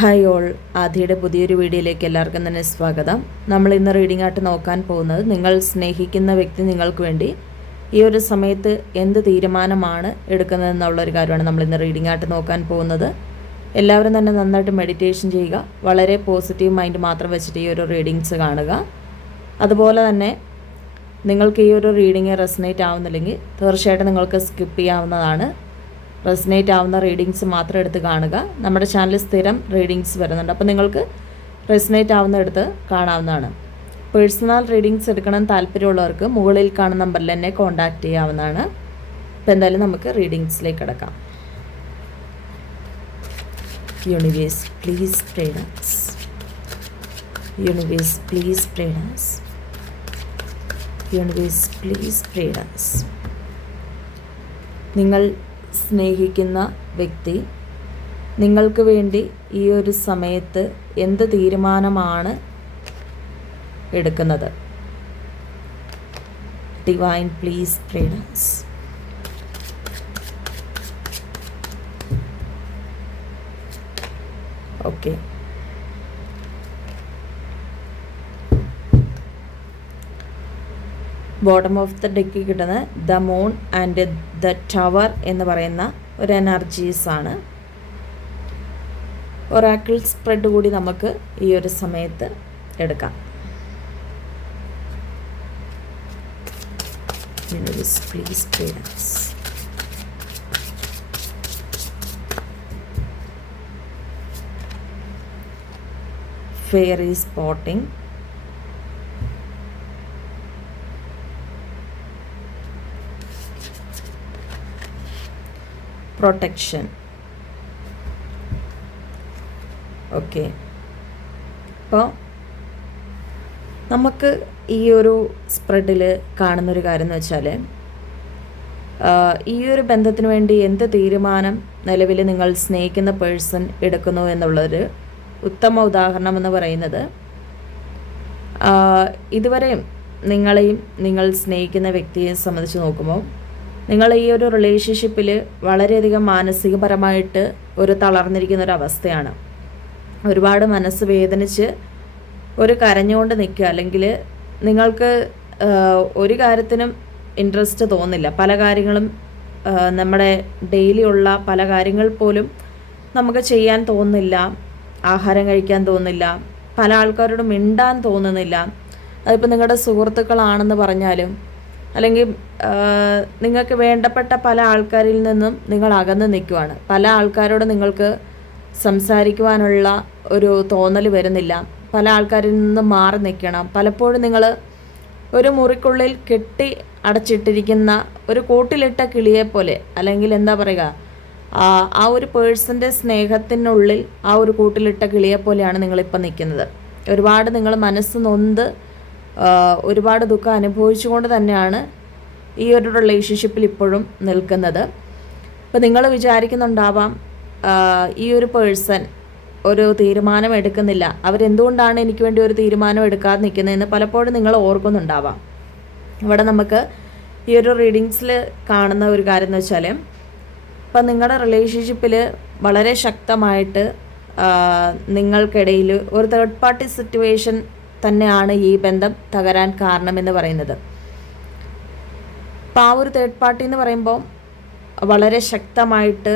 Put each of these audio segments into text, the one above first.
Hi all. ആധിയുടെ പുതിയൊരു വീഡിയോയിലേക്ക് എല്ലാവർക്കും തന്നെ സ്വാഗതം. നമ്മൾ ഇന്ന് റീഡിംഗ് ആയിട്ട് നോക്കാൻ പോകുന്നത് നിങ്ങൾ സ്നേഹിക്കുന്ന വ്യക്തി നിങ്ങൾക്ക് വേണ്ടി ഈ ഒരു സമയത്ത് എന്ത് തീരുമാനമാണ് എടുക്കുന്നതെന്നുള്ളൊരു കാര്യമാണ് നമ്മൾ ഇന്ന് റീഡിംഗ് ആയിട്ട് നോക്കാൻ പോകുന്നത്. എല്ലാവരും തന്നെ നന്നായിട്ട് മെഡിറ്റേഷൻ ചെയ്യുക. വളരെ പോസിറ്റീവ് മൈൻഡ് മാത്രം വെച്ചിട്ട് ഈ ഒരു റീഡിങ്സ് കാണുക. അതുപോലെ തന്നെ നിങ്ങൾക്ക് ഈ ഒരു റീഡിങ് റെസനേറ്റ് ആവുന്നില്ലെങ്കിൽ തീർച്ചയായിട്ടും നിങ്ങൾക്ക് സ്കിപ്പ് ചെയ്യാവുന്നതാണ്. റെസിനേറ്റ് ആവുന്ന റീഡിങ്സ് മാത്രം എടുത്ത് കാണുക. നമ്മുടെ ചാനലിൽ സ്ഥിരം റീഡിങ്സ് വരുന്നുണ്ട്. അപ്പോൾ നിങ്ങൾക്ക് റെസിനേറ്റ് ആവുന്ന എടുത്ത് കാണാവുന്നതാണ്. പേഴ്സണൽ റീഡിങ്സ് എടുക്കണം താല്പര്യമുള്ളവർക്ക് മുകളിൽ കാണുന്ന നമ്പറിൽ തന്നെ കോൺടാക്റ്റ് ചെയ്യാവുന്നതാണ്. അപ്പോൾ എന്തായാലും നമുക്ക് റീഡിങ്സിലേക്ക് കിടക്കാം. Universe please prudence universe please prudence universe please prudence നിങ്ങൾ സ്നേഹിക്കുന്ന വ്യക്തി നിങ്ങൾക്ക് വേണ്ടി ഈ ഒരു സമയത്ത് എന്ത് തീരുമാനമാണ് എടുക്കുന്നത്? Divine please prudence okay bottom of the deck കിട്ടുന്ന the moon and the tower എന്ന് പറയുന്ന ഒരു എനർജീസ് ആണ്. ഒറാക്കിൾ സ്പ്രെഡ് കൂടി നമുക്ക് ഈ ഒരു സമയത്ത് എടുക്കാം. Fairy spotting. പ്രൊട്ടക്ഷൻ ഓക്കെ അപ്പോൾ നമുക്ക് ഈ ഒരു സ്പ്രെഡിൽ കാണുന്നൊരു കാര്യം എന്ന് വെച്ചാൽ ഈ ഒരു ബന്ധത്തിന് വേണ്ടി എന്ത് തീരുമാനം നിലവിൽ നിങ്ങൾ സ്നേഹിക്കുന്ന പേഴ്സൺ എടുക്കുന്നു എന്നുള്ളൊരു ഉത്തമ ഉദാഹരണം എന്ന് പറയുന്നത് ഇതുവരെയും നിങ്ങളെയും നിങ്ങൾ സ്നേഹിക്കുന്ന വ്യക്തിയെ സംബന്ധിച്ച് നോക്കുമ്പോൾ നിങ്ങൾ ഈ ഒരു റിലേഷൻഷിപ്പിൽ വളരെയധികം മാനസികപരമായിട്ട് ഒരു തളർന്നിരിക്കുന്ന ഒരു അവസ്ഥയാണ്. ഒരുപാട് മനസ്സ് വേദനിച്ച് ഒരു കരഞ്ഞുകൊണ്ട് നിൽക്കുക അല്ലെങ്കിൽ നിങ്ങൾക്ക് ഒരു കാര്യത്തിനും ഇൻട്രസ്റ്റ് തോന്നില്ല. പല കാര്യങ്ങളും നമ്മുടെ ഡെയിലി ഉള്ള പല കാര്യങ്ങൾ പോലും നമുക്ക് ചെയ്യാൻ തോന്നുന്നില്ല. ആഹാരം കഴിക്കാൻ തോന്നുന്നില്ല. പല ആൾക്കാരോടും മിണ്ടാൻ തോന്നുന്നില്ല. അതിപ്പോൾ നിങ്ങളുടെ സുഹൃത്തുക്കളാണെന്ന് പറഞ്ഞാലും അല്ലെങ്കിൽ നിങ്ങൾക്ക് വേണ്ടപ്പെട്ട പല ആൾക്കാരിൽ നിന്നും നിങ്ങൾ അകന്ന് നിൽക്കുവാണ്. പല ആൾക്കാരോട് നിങ്ങൾക്ക് സംസാരിക്കുവാനുള്ള ഒരു തോന്നൽ വരുന്നില്ല. പല ആൾക്കാരിൽ നിന്നും മാറി നിൽക്കണം. പലപ്പോഴും നിങ്ങൾ ഒരു മുറിക്കുള്ളിൽ കെട്ടി അടച്ചിട്ടിരിക്കുന്ന ഒരു കൂട്ടിലിട്ട കിളിയെ പോലെ അല്ലെങ്കിൽ എന്താ പറയുക ആ ഒരു പേഴ്സന്റെ സ്നേഹത്തിനുള്ളിൽ ആ ഒരു കൂട്ടിലിട്ട കിളിയെ പോലെയാണ് നിങ്ങളിപ്പോൾ നിൽക്കുന്നത്. ഒരുപാട് നിങ്ങൾ മനസ്സ് നൊന്ത് ഒരുപാട് ദുഃഖം അനുഭവിച്ചുകൊണ്ട് തന്നെയാണ് ഈ ഒരു റിലേഷൻഷിപ്പിൽ ഇപ്പോഴും നിൽക്കുന്നത്. അപ്പോൾ നിങ്ങൾ വിചാരിക്കുന്നുണ്ടാവാം ഈ ഒരു പേഴ്സൺ ഒരു തീരുമാനം എടുക്കുന്നില്ല. അവരെന്തുകൊണ്ടാണ് എനിക്ക് വേണ്ടി ഒരു തീരുമാനം എടുക്കാതെ നിൽക്കുന്നതെന്ന് പലപ്പോഴും നിങ്ങൾ ഓർക്കുന്നുണ്ടാവാം. ഇവിടെ നമുക്ക് ഈ ഒരു റീഡിങ്സിൽ കാണുന്ന ഒരു കാര്യം എന്ന് വെച്ചാൽ ഇപ്പം നിങ്ങളുടെ റിലേഷൻഷിപ്പിൽ വളരെ ശക്തമായിട്ട് നിങ്ങൾക്കിടയിൽ ഒരു തേർഡ് പാർട്ടി സിറ്റുവേഷൻ തന്നെയാണ് ഈ ബന്ധം തകരാൻ കാരണമെന്ന് പറയുന്നത്. അപ്പോൾ ആ ഒരു തേർഡ് പാർട്ടി എന്ന് പറയുമ്പോൾ വളരെ ശക്തമായിട്ട്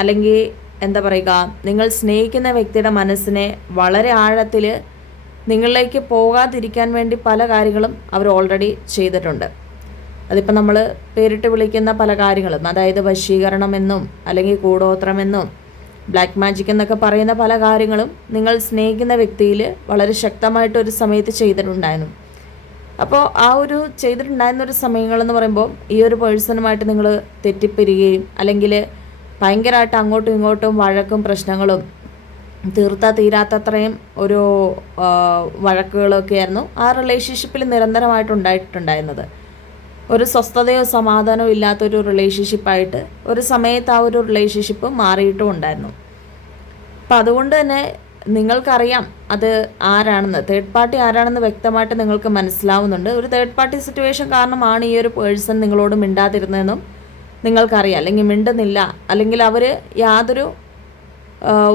അല്ലെങ്കിൽ എന്താ പറയുക നിങ്ങൾ സ്നേഹിക്കുന്ന വ്യക്തിയുടെ മനസ്സിനെ വളരെ ആഴത്തിൽ നിങ്ങളിലേക്ക് പോകാതിരിക്കാൻ വേണ്ടി പല കാര്യങ്ങളും അവർ ഓൾറെഡി ചെയ്തിട്ടുണ്ട്. അതിപ്പോൾ നമ്മൾ പേരിട്ട് വിളിക്കുന്ന പല കാര്യങ്ങളും അതായത് വശീകരണമെന്നും അല്ലെങ്കിൽ കൂടോത്രമെന്നും ബ്ലാക്ക് മാജിക് എന്നൊക്കെ പറയുന്ന പല കാര്യങ്ങളും നിങ്ങൾ സ്നേഹിക്കുന്ന വ്യക്തിയിൽ വളരെ ശക്തമായിട്ട് ഒരു സമയത്ത് ചെയ്തിട്ടുണ്ടായിരുന്നു. അപ്പോൾ ആ ഒരു ചെയ്തിട്ടുണ്ടായിരുന്ന ഒരു സമയങ്ങളെന്ന് പറയുമ്പോൾ ഈ ഒരു പേഴ്സണുമായിട്ട് നിങ്ങൾ തെറ്റിപ്പിരികയും അല്ലെങ്കിൽ ഭയങ്കരമായിട്ട് അങ്ങോട്ടും ഇങ്ങോട്ടും വഴക്കും പ്രശ്നങ്ങളും തീർത്താ തീരാത്തത്രയും ഒരു വഴക്കുകളൊക്കെ ആയിരുന്നു ആ റിലേഷൻഷിപ്പിൽ നിരന്തരമായിട്ട് ഉണ്ടായിട്ടുണ്ടായിരുന്നത്. ഒരു സ്വസ്ഥതയോ സമാധാനമോ ഇല്ലാത്തൊരു റിലേഷൻഷിപ്പായിട്ട് ഒരു സമയത്ത് ആ ഒരു റിലേഷൻഷിപ്പ് മാറിയിട്ടും ഉണ്ടായിരുന്നു. അപ്പം അതുകൊണ്ട് തന്നെ നിങ്ങൾക്കറിയാം അത് ആരാണെന്ന്. തേർഡ് പാർട്ടി ആരാണെന്ന് വ്യക്തമായിട്ട് നിങ്ങൾക്ക് മനസ്സിലാവുന്നുണ്ട്. ഒരു തേർഡ് പാർട്ടി സിറ്റുവേഷൻ കാരണമാണ് ഈ ഒരു പേഴ്സൺ നിങ്ങളോട് മിണ്ടാതിരുന്നതെന്നും നിങ്ങൾക്കറിയാം. അല്ലെങ്കിൽ മിണ്ടുന്നില്ല. അല്ലെങ്കിൽ അവർ യാതൊരു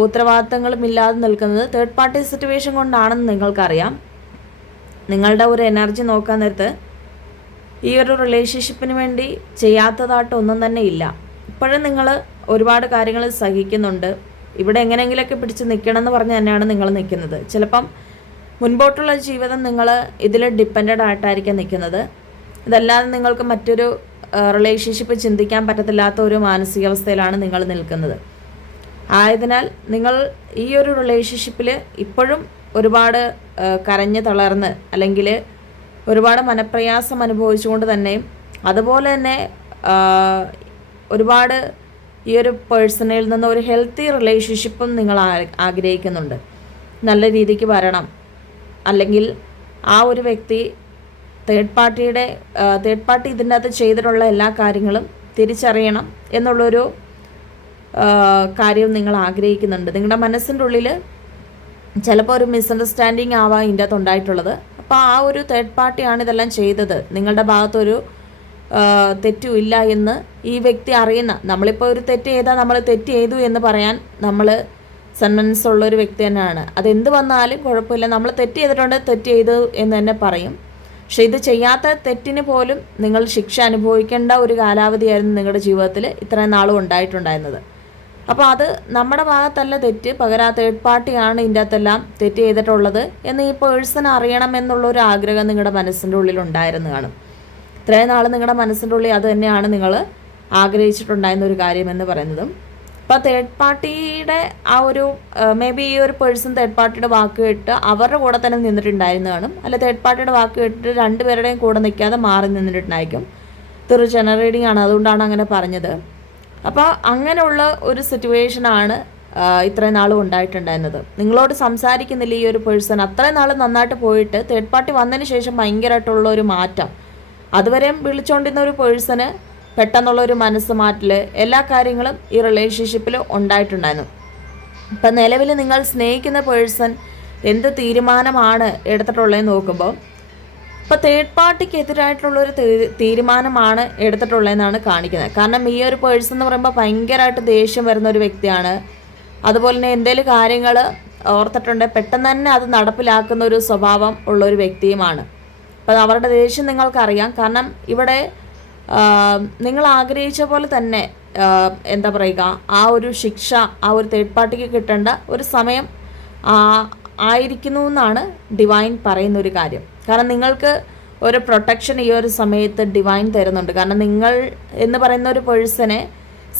ഉത്തരവാദിത്തങ്ങളും ഇല്ലാതെ നിൽക്കുന്നത് തേർഡ് പാർട്ടി സിറ്റുവേഷൻ കൊണ്ടാണെന്ന് നിങ്ങൾക്കറിയാം. നിങ്ങളുടെ ഒരു എനർജി നോക്കാൻ നേരത്ത് ഈ ഒരു റിലേഷൻഷിപ്പിന് വേണ്ടി ചെയ്യാത്തതായിട്ട് ഒന്നും തന്നെ ഇല്ല. ഇപ്പോഴും നിങ്ങൾ ഒരുപാട് കാര്യങ്ങൾ സഹിക്കുന്നുണ്ട്. ഇവിടെ എങ്ങനെയെങ്കിലുമൊക്കെ പിടിച്ച് നിൽക്കണം എന്ന് പറഞ്ഞ് തന്നെയാണ് നിങ്ങൾ നിൽക്കുന്നത്. ചിലപ്പം മുൻപോട്ടുള്ള ജീവിതം നിങ്ങൾ ഇതിൽ ഡിപ്പെൻഡഡ് ആയിട്ടായിരിക്കും നിൽക്കുന്നത്. ഇതല്ലാതെ നിങ്ങൾക്ക് മറ്റൊരു റിലേഷൻഷിപ്പ് ചിന്തിക്കാൻ പറ്റത്തില്ലാത്ത ഒരു മാനസികാവസ്ഥയിലാണ് നിങ്ങൾ നിൽക്കുന്നത്. ആയതിനാൽ നിങ്ങൾ ഈ ഒരു റിലേഷൻഷിപ്പിൽ ഇപ്പോഴും ഒരുപാട് കരഞ്ഞ് തളർന്ന് അല്ലെങ്കിൽ ഒരുപാട് മനപ്രയാസം അനുഭവിച്ചുകൊണ്ട് തന്നെ അതുപോലെ തന്നെ ഒരുപാട് ഈ ഒരു പേഴ്സണിൽ നിന്ന് ഒരു ഹെൽത്തി റിലേഷൻഷിപ്പും നിങ്ങൾ ആഗ്രഹിക്കുന്നുണ്ട്. നല്ല രീതിക്ക് വരണം. അല്ലെങ്കിൽ ആ ഒരു വ്യക്തി തേർഡ് പാർട്ടിയുടെ തേർഡ് പാർട്ടി ഇതിന്റെ അകത്ത് ചെയ്തിട്ടുള്ള എല്ലാ കാര്യങ്ങളും തിരിച്ചറിയണം എന്നുള്ളൊരു കാര്യവും നിങ്ങൾ ആഗ്രഹിക്കുന്നുണ്ട്. നിങ്ങളുടെ മനസ്സിന്റെ ഉള്ളിൽ ചിലപ്പോൾ ഒരു മിസ്അണ്ടർസ്റ്റാൻഡിങ് ആവാം ഇതിന്റെ അകത്ത് ഉണ്ടായിട്ടുള്ളത്. അപ്പോൾ ആ ഒരു തേർഡ് പാർട്ടിയാണ് ഇതെല്ലാം ചെയ്തത്. നിങ്ങളുടെ ഭാഗത്തൊരു ആ, തെറ്റും ഇല്ല എന്ന് ഈ വ്യക്തി അറിയുന്ന നമ്മളിപ്പോൾ ഒരു തെറ്റ് ചെയ്താൽ നമ്മൾ തെറ്റ് ചെയ്തു എന്ന് പറയാൻ നമ്മൾ സന്മനസ് ഉള്ള ഒരു വ്യക്തി തന്നെയാണ്. അതെന്ത് വന്നാലും കുഴപ്പമില്ല. നമ്മൾ തെറ്റ് ചെയ്തിട്ടുണ്ട് തെറ്റ് ചെയ്തു എന്ന് തന്നെ പറയും. പക്ഷെ ഇത് ചെയ്യാത്ത തെറ്റിന് പോലും നിങ്ങൾ ശിക്ഷ അനുഭവിക്കേണ്ട ഒരു കാലാവധിയായിരുന്നു നിങ്ങളുടെ ജീവിതത്തിൽ ഇത്രയും നാളും ഉണ്ടായിട്ടുണ്ടായിരുന്നത്. അപ്പോൾ അത് നമ്മുടെ ഭാഗത്തല്ല തെറ്റ്. പകരം ആ തേർഡ് പാർട്ടിയാണ് ഇതിന്റെ അകത്തെല്ലാം തെറ്റ് ചെയ്തിട്ടുള്ളത് എന്ന് ഈ പേഴ്സൺ അറിയണം എന്നുള്ളൊരു ആഗ്രഹം നിങ്ങളുടെ മനസ്സിന്റെ ഉള്ളിൽ ഉണ്ടായിരുന്നു കാണും ഇത്രയും നാൾ നിങ്ങളുടെ മനസ്സിന്റെ ഉള്ളിൽ അത് തന്നെയാണ് നിങ്ങൾ ആഗ്രഹിച്ചിട്ടുണ്ടായിരുന്ന ഒരു കാര്യമെന്ന് പറയുന്നതും. അപ്പോൾ തേർഡ് പാർട്ടിയുടെ ആ ഒരു മേ ബി ഈ ഒരു പേഴ്സൺ തേർഡ് പാർട്ടിയുടെ വാക്ക് കേട്ട് അവരുടെ കൂടെ തന്നെ നിന്നിട്ടുണ്ടായിരുന്നു കാണും അല്ല തേർഡ് പാർട്ടിയുടെ വാക്ക് കേട്ടിട്ട് രണ്ടുപേരുടെയും കൂടെ നിൽക്കാതെ മാറി നിന്നിട്ടുണ്ടായിരിക്കും. ഇതൊരു ജനറേറ്റിംഗ് ആണ്. അതുകൊണ്ടാണ് അങ്ങനെ പറഞ്ഞത്. അപ്പോൾ അങ്ങനെയുള്ള ഒരു സിറ്റുവേഷനാണ് ഇത്രയും നാളും ഉണ്ടായിട്ടുണ്ടായിരുന്നത്. നിങ്ങളോട് സംസാരിക്കുന്നില്ല ഈ ഒരു പേഴ്സൺ അത്രയും നാൾ നന്നായിട്ട് പോയിട്ട് തേർഡ് പാർട്ടി വന്നതിന് ശേഷം ഭയങ്കരമായിട്ടുള്ള ഒരു മാറ്റം. അതുവരെയും വിളിച്ചുകൊണ്ടിരുന്ന ഒരു പേഴ്സണ് പെട്ടെന്നുള്ള ഒരു മനസ്സ് മാറ്റൽ എല്ലാ കാര്യങ്ങളും ഈ റിലേഷൻഷിപ്പിൽ ഉണ്ടായിട്ടുണ്ടായിരുന്നു. ഇപ്പം നിലവിൽ നിങ്ങൾ സ്നേഹിക്കുന്ന പേഴ്സൺ എന്ത് തീരുമാനമാണ് എടുത്തിട്ടുള്ളതെന്ന് നോക്കുമ്പോൾ ഇപ്പോൾ തേർഡ് പാർട്ടിക്ക് എതിരായിട്ടുള്ള ഒരു തീരുമാനമാണ് എടുത്തിട്ടുള്ളതെന്നാണ് കാണിക്കുന്നത്. കാരണം ഈ ഒരു പേഴ്സൺ എന്ന് പറയുമ്പോൾ ഭയങ്കരമായിട്ട് ദേഷ്യം വരുന്ന ഒരു വ്യക്തിയാണ്. അതുപോലെ തന്നെ എന്തെങ്കിലും കാര്യങ്ങൾ ഓർത്തിട്ടുണ്ട് പെട്ടെന്ന് തന്നെ അത് നടപ്പിലാക്കുന്ന ഒരു സ്വഭാവം ഉള്ള ഒരു വ്യക്തിയുമാണ്. അപ്പം അവരുടെ ദേഷ്യം നിങ്ങൾക്കറിയാം. കാരണം ഇവിടെ നിങ്ങൾ ആഗ്രഹിച്ച പോലെ തന്നെ എന്താ പറയുക ആ ഒരു ശിക്ഷ ആ ഒരു തേർഡ് പാർട്ടിക്ക് കിട്ടേണ്ട ഒരു സമയം ആയിരിക്കുന്നു എന്നാണ് ഡിവൈൻ പറയുന്ന ഒരു കാര്യം. കാരണം നിങ്ങൾക്ക് ഒരു പ്രൊട്ടക്ഷൻ ഈ ഒരു സമയത്ത് ഡിവൈൻ തരുന്നുണ്ട്. കാരണം നിങ്ങൾ എന്ന് പറയുന്ന ഒരു പേഴ്സനെ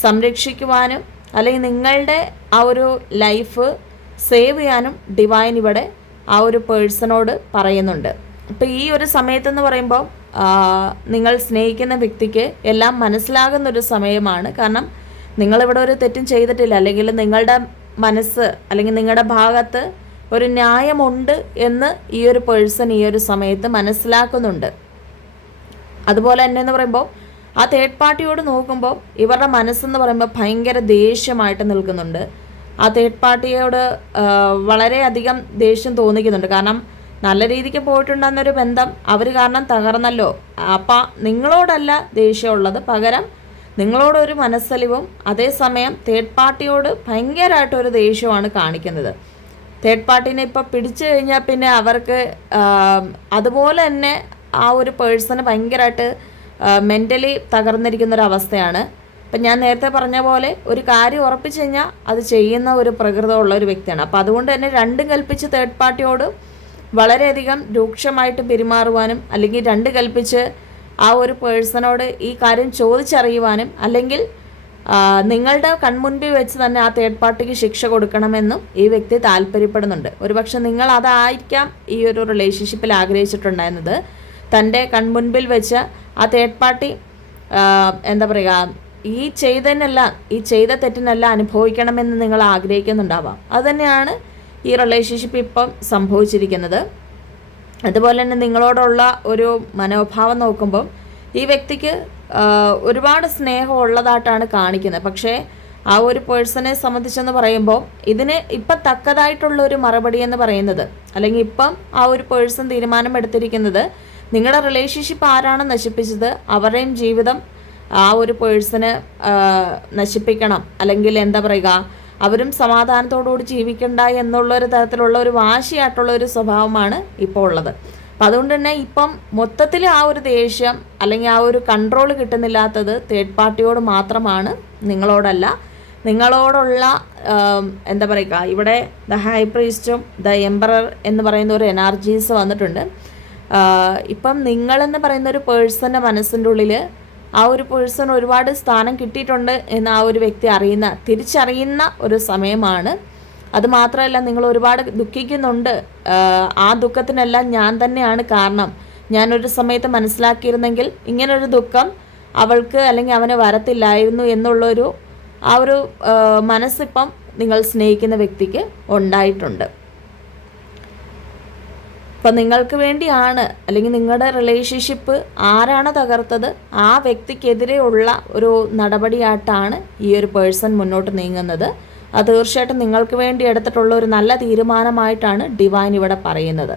സംരക്ഷിക്കുവാനും അല്ലെങ്കിൽ നിങ്ങളുടെ ആ ഒരു ലൈഫ് സേവ് ചെയ്യാനും ഡിവൈൻ ഇവിടെ ആ ഒരു പേഴ്സണോട് പറയുന്നുണ്ട്. അപ്പോൾ ഈ ഒരു സമയത്തെന്ന് പറയുമ്പോൾ നിങ്ങൾ സ്നേഹിക്കുന്ന വ്യക്തിക്ക് എല്ലാം മനസ്സിലാകുന്ന ഒരു സമയമാണ്. കാരണം നിങ്ങളിവിടെ ഒരു തെറ്റും ചെയ്തിട്ടില്ല. അല്ലെങ്കിൽ നിങ്ങളുടെ മനസ്സ് അല്ലെങ്കിൽ നിങ്ങളുടെ ഭാഗത്ത് ഒരു ന്യായമുണ്ട് എന്ന് ഈ ഒരു പേഴ്സൺ ഈ ഒരു സമയത്ത് മനസ്സിലാക്കുന്നുണ്ട്. അതുപോലെ തന്നെ എന്ന് പറയുമ്പോൾ ആ തേർഡ് പാർട്ടിയോട് നോക്കുമ്പോൾ ഇവരുടെ മനസ്സെന്ന് പറയുമ്പോൾ ഭയങ്കര ദേഷ്യമായിട്ട് നിൽക്കുന്നുണ്ട്. ആ തേർഡ് പാർട്ടിയോട് വളരെയധികം ദേഷ്യം തോന്നിക്കുന്നുണ്ട്. കാരണം നല്ല രീതിക്ക് പോയിട്ടുണ്ടെന്നൊരു ബന്ധം അവർ കാരണം തകർന്നല്ലോ. അപ്പം നിങ്ങളോടല്ല ദേഷ്യമുള്ളത്. പകരം നിങ്ങളോടൊരു മനസ്സലിവും അതേസമയം തേർഡ് പാർട്ടിയോട് ഭയങ്കരമായിട്ടൊരു ദേഷ്യമാണ് കാണിക്കുന്നത്. തേർഡ് പാർട്ടീനെ ഇപ്പോൾ പിടിച്ചു കഴിഞ്ഞാൽ പിന്നെ അവർക്ക് അതുപോലെ തന്നെ ആ ഒരു പേഴ്സണ് ഭയങ്കരമായിട്ട് മെന്റലി തകർന്നിരിക്കുന്ന ഒരു അവസ്ഥയാണ്. ഇപ്പം ഞാൻ നേരത്തെ പറഞ്ഞ പോലെ ഒരു കാര്യം ഉറപ്പിച്ചു കഴിഞ്ഞാൽ അത് ചെയ്യുന്ന ഒരു പ്രകൃതമുള്ള ഒരു വ്യക്തിയാണ്. അപ്പോൾ അതുകൊണ്ട് തന്നെ രണ്ടും കൽപ്പിച്ച് തേർഡ് പാർട്ടിയോട് വളരെയധികം രൂക്ഷമായിട്ട് പെരുമാറുവാനും അല്ലെങ്കിൽ രണ്ട് കൽപ്പിച്ച് ആ ഒരു പേഴ്സണോട് ഈ കാര്യം ചോദിച്ചറിയുവാനും അല്ലെങ്കിൽ നിങ്ങളുടെ കൺമുൻപിൽ വെച്ച് തന്നെ ആ തേർഡ് പാർട്ടിക്ക് ശിക്ഷ കൊടുക്കണമെന്നും ഈ വ്യക്തി താല്പര്യപ്പെടുന്നുണ്ട്. ഒരുപക്ഷെ നിങ്ങൾ അതായിരിക്കാം ഈ ഒരു റിലേഷൻഷിപ്പിൽ ആഗ്രഹിച്ചിട്ടുണ്ടായിരുന്നത്. തന്റെ കൺമുൻപിൽ വെച്ച് ആ തേർഡ് പാർട്ടി എന്താ പറയുക ഈ ചെയ്തതിനെല്ലാം ഈ ചെയ്ത തെറ്റിനെല്ലാം അനുഭവിക്കണമെന്ന് നിങ്ങൾ ആഗ്രഹിക്കുന്നുണ്ടാവാം. അതുതന്നെയാണ് ഈ റിലേഷൻഷിപ്പ് ഇപ്പം സംഭവിച്ചിരിക്കുന്നത്. അതുപോലെ തന്നെ നിങ്ങളോടുള്ള ഒരു മനോഭാവം നോക്കുമ്പം ഈ വ്യക്തിക്ക് ഒരുപാട് സ്നേഹം ഉള്ളതായിട്ടാണ് കാണിക്കുന്നത്. പക്ഷേ ആ ഒരു പേഴ്സണെ സംബന്ധിച്ചെന്ന് പറയുമ്പോൾ ഇതിന് ഇപ്പം തക്കതായിട്ടുള്ള ഒരു മറുപടി എന്ന് പറയുന്നത് അല്ലെങ്കിൽ ഇപ്പം ആ ഒരു പേഴ്സൺ തീരുമാനം എടുത്തിരിക്കുന്നത് നിങ്ങളുടെ റിലേഷൻഷിപ്പ് ആരാണ് നശിപ്പിച്ചത് അവരുടെയും ജീവിതം ആ ഒരു പേഴ്സണ് നശിപ്പിക്കണം അല്ലെങ്കിൽ എന്താ പറയുക അവരും സമാധാനത്തോടുകൂടി ജീവിക്കണ്ട എന്നുള്ള ഒരു തരത്തിലുള്ള ഒരു വാശിയായിട്ടുള്ള ഒരു സ്വഭാവമാണ് ഇപ്പോൾ ഉള്ളത്. അപ്പം അതുകൊണ്ട് തന്നെ ഇപ്പം മൊത്തത്തിൽ ആ ഒരു ദേഷ്യം അല്ലെങ്കിൽ ആ ഒരു കൺട്രോൾ കിട്ടുന്നില്ലാത്തത് തേർഡ് പാർട്ടിയോട് മാത്രമാണ് നിങ്ങളോടല്ല. നിങ്ങളോടുള്ള എന്താ പറയുക ഇവിടെ ദ ഹൈ പ്രീസ്റ്റും ദ എംബറർ എന്ന് പറയുന്ന ഒരു എനർജീസ് വന്നിട്ടുണ്ട്. ഇപ്പം നിങ്ങളെന്ന് പറയുന്ന ഒരു പേഴ്സന്റെ മനസ്സിന്റെ ഉള്ളിൽ ആ ഒരു പേഴ്സൺ ഒരുപാട് സ്ഥാനം കിട്ടിയിട്ടുണ്ട് എന്ന് ആ ഒരു വ്യക്തി അറിയുന്ന തിരിച്ചറിയുന്ന ഒരു സമയമാണ്. അത് മാത്രമല്ല നിങ്ങൾ ഒരുപാട് ദുഃഖിക്കുന്നുണ്ട്. ആ, ദുഃഖത്തിനെല്ലാം ഞാൻ തന്നെയാണ് കാരണം. ഞാനൊരു സമയത്ത് മനസ്സിലാക്കിയിരുന്നെങ്കിൽ ഇങ്ങനൊരു ദുഃഖം അവൾക്ക് അല്ലെങ്കിൽ അവന് വരത്തില്ലായിരുന്നു എന്നുള്ളൊരു ആ ഒരു മനസ്സിപ്പം നിങ്ങൾ സ്നേഹിക്കുന്ന വ്യക്തിക്ക് ഉണ്ടായിട്ടുണ്ട്. അപ്പം നിങ്ങൾക്ക് വേണ്ടിയാണ് അല്ലെങ്കിൽ നിങ്ങളുടെ റിലേഷൻഷിപ്പ് ആരാണ് തകർത്തത്? ആ വ്യക്തിക്കെതിരെയുള്ള ഒരു നടപടിയായിട്ടാണ് ഈ ഒരു പേഴ്സൺ മുന്നോട്ട് നീങ്ങുന്നത്. അത് തീർച്ചയായിട്ടും നിങ്ങൾക്ക് വേണ്ടി എടുത്തിട്ടുള്ള ഒരു നല്ല തീരുമാനമായിട്ടാണ് ഡിവൈൻ ഇവിടെ പറയുന്നത്.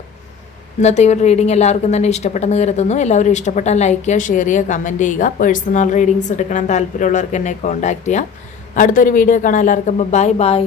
ഇന്നത്തെ ഈ ഒരു റീഡിംഗ് എല്ലാവർക്കും തന്നെ ഇഷ്ടപ്പെട്ടെന്ന് കരുതുന്നു. എല്ലാവരും ഇഷ്ടപ്പെട്ടാൽ ലൈക്ക് ചെയ്യുക ഷെയർ ചെയ്യുക കമന്റ് ചെയ്യുക. പേഴ്സണൽ റീഡിങ്സ് എടുക്കണം. താല്പര്യമുള്ളവർക്ക് എന്നെ കോൺടാക്ട് ചെയ്യാം. അടുത്തൊരു വീഡിയോ കാണാം. എല്ലാവർക്കും ബൈ ബൈ